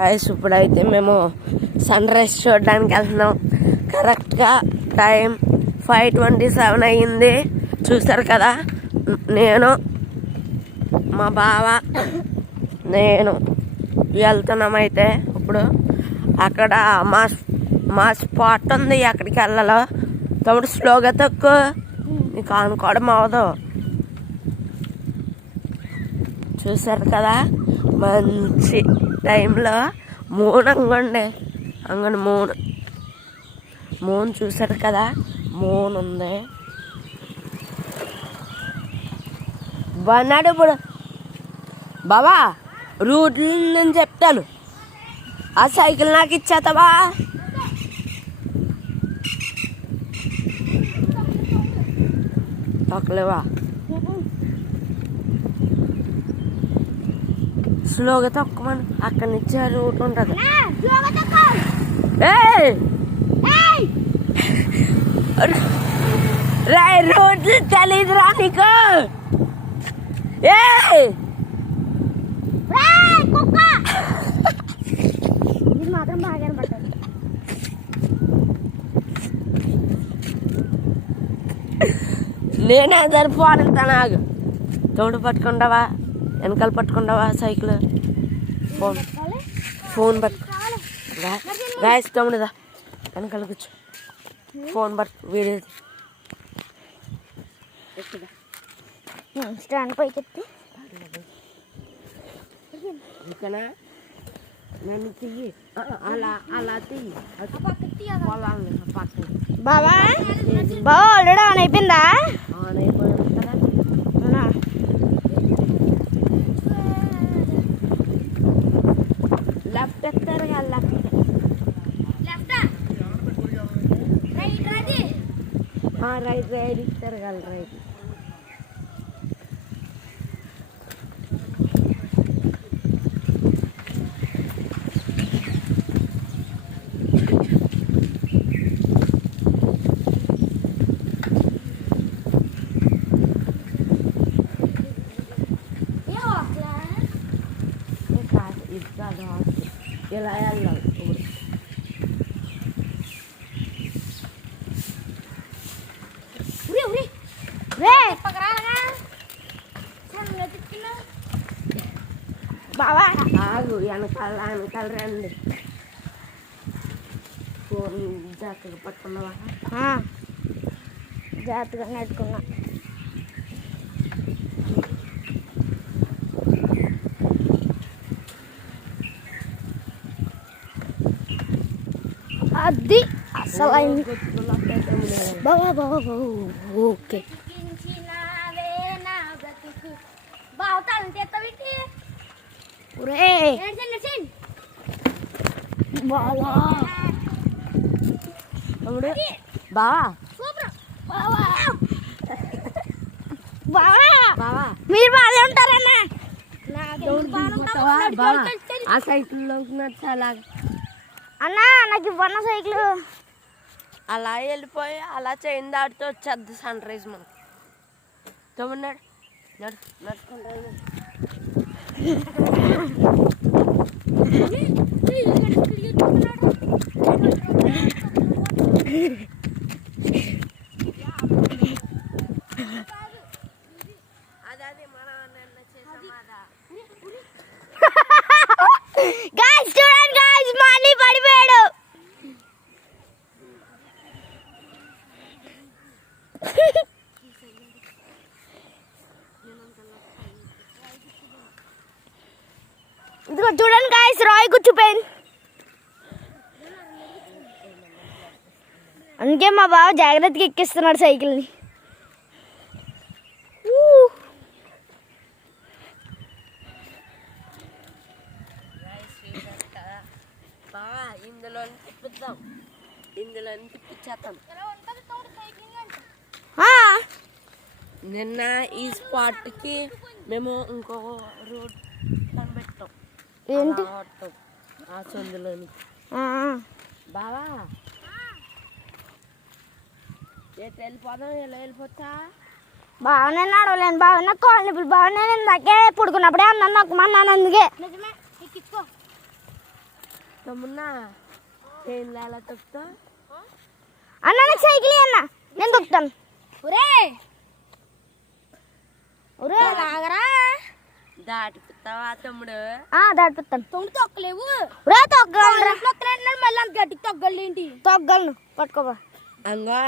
Guys ఇప్పుడైతే మేము sun rise చూడడానికి వెళ్తున్నాం. కరెక్ట్గా టైం 5:27 అయ్యింది. చూసారు కదా, నేను మా బావ నేను వెళ్తున్నామైతే ఇప్పుడు అక్కడ మా స్పాట్ ఉంది, అక్కడికి వెళ్ళాలో. తమ్ముడు స్లోగా తక్కువ, నీకు అనుకోవడం అవదు. చూసారు కదా, మంచి టైంలో మూన్ అంగండి, అంగడి మూన్ చూసారు కదా, మూన్ ఉంది. బాగున్నాడు. ఇప్పుడు బాబా రూట్లు నేను చెప్తాను, ఆ సైకిల్ నాకు ఇచ్చేతావా? తొక్కలేవా? స్లోగా తొక్కమని, అక్కడి నుంచి రూట్ ఉంటుంది. రోడ్లు తెలీదురా నీకు? మాత్రం బాగా పడుతుంది. నేనే సరిపోతాను. ఆగు, తోడు పట్టుకుంటావా, వెనకాల పట్టుకుంటావా సైకిల్? ఫోన్ పట్టుకో. గాయస్ తమ్ముడుదా వెనకాల కూర్చో, ఫోన్ పట్టుకో. వీడియో స్టాండ్ పైకి ఎత్తి ఓకేనా? నన్ను తీయి, అలా తీయి. బావా బావా ఆల్రెడీ ఆన్ అయిపోయిందా? ఆన్ అయిపోయింది కదా. లెఫ్ట్ ఎత్తారు కదా, రైట్ రైట్ ఇస్తారు కదా, రైట్. ఇలా వెళ్ళాలి. బావా ఆగు, వెనకాల రండి. ఫోన్ జాగ్రత్తగా పట్టుకున్నావా? జాగ్రత్తగా నెట్టుకున్నా. అది అసలు అయింది. బావా బావా ఓకే. బావా బావా మీరు బాగా ఉంటారన్నా. ఆ సైకిల్లో చాలా అన్నా నాకు ఇవ్వన్న సైకిల్. అలా వెళ్ళిపోయి అలా చైన్ దాటితో వచ్చేద్ది సన్ రైజ్ మనకు. తమ్ముడు నడుచుకుంటాను. అదే మనం చేసామాదా. గాయ్స్ చూడండి గాయ్స్, మళ్ళీ పడిపోయాడు. ఇదిగో చూడండి గాయ్స్, రాయ్ కూర్చుపోయింది. అందుకే మా బావ జాగ్రత్తగా ఎక్కిస్తున్నాడు సైకిల్ని. ఇందులో తిప్పించేస్తాం. నిన్న ఈ స్పాట్కి మేము ఇంకో రోడ్ కనిపెట్టాం. ఏంటి? ఆ సందులోని. బావా వెళ్ళిపోదాం, ఇలా వెళ్ళిపోతా. బాగానే నడవలేను, బాగా కాలనీ బాగానే. నేను దగ్గర పుడుకున్నప్పుడే అన్నాను నాకు మా నాన్న. అందుకే తమ్మున్నా ట్రైన్ ఎలా తొక్కుతా అన్న నాకు సైకిల్ అన్న నేను తొక్కుతాను ఒరే ఒరే లాగరా దాటిపిస్తావా తమ్ముడు దాటిపిస్తాను తొక్కలేవు రా తొక్కగలరా మళ్ళీ అంత గట్టికి తొక్కగలేంటి తొక్కగలను పట్టుకోబా అంగో